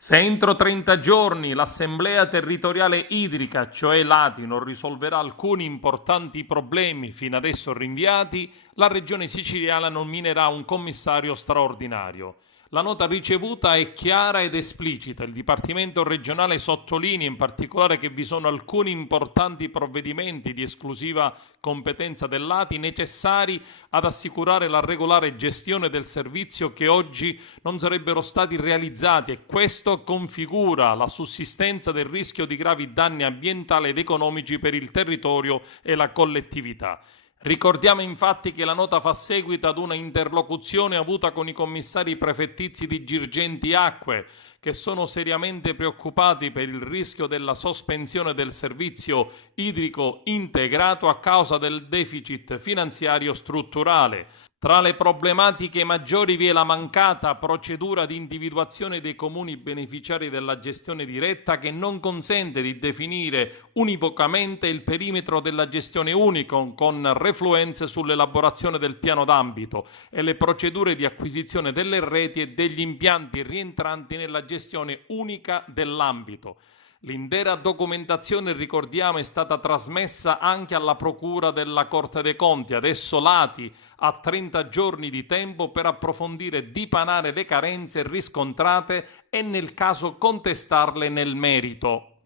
Se entro 30 giorni l'Assemblea territoriale idrica, cioè l'ATI, non risolverà alcuni importanti problemi fino adesso rinviati, la Regione siciliana nominerà un commissario straordinario. La nota ricevuta è chiara ed esplicita. Il Dipartimento regionale sottolinea in particolare che vi sono alcuni importanti provvedimenti di esclusiva competenza dell'ATI necessari ad assicurare la regolare gestione del servizio che oggi non sarebbero stati realizzati e questo configura la sussistenza del rischio di gravi danni ambientali ed economici per il territorio e la collettività. Ricordiamo infatti che la nota fa seguito ad una interlocuzione avuta con i commissari prefettizi di Girgenti Acque, che sono seriamente preoccupati per il rischio della sospensione del servizio idrico integrato a causa del deficit finanziario strutturale. Tra le problematiche maggiori vi è la mancata procedura di individuazione dei comuni beneficiari della gestione diretta che non consente di definire univocamente il perimetro della gestione unico con refluenze sull'elaborazione del piano d'ambito e le procedure di acquisizione delle reti e degli impianti rientranti nella gestione unica dell'ambito. L'intera documentazione, ricordiamo, è stata trasmessa anche alla Procura della Corte dei Conti. Adesso l'ATI ha 30 giorni di tempo per approfondire e dipanare le carenze riscontrate e nel caso contestarle nel merito.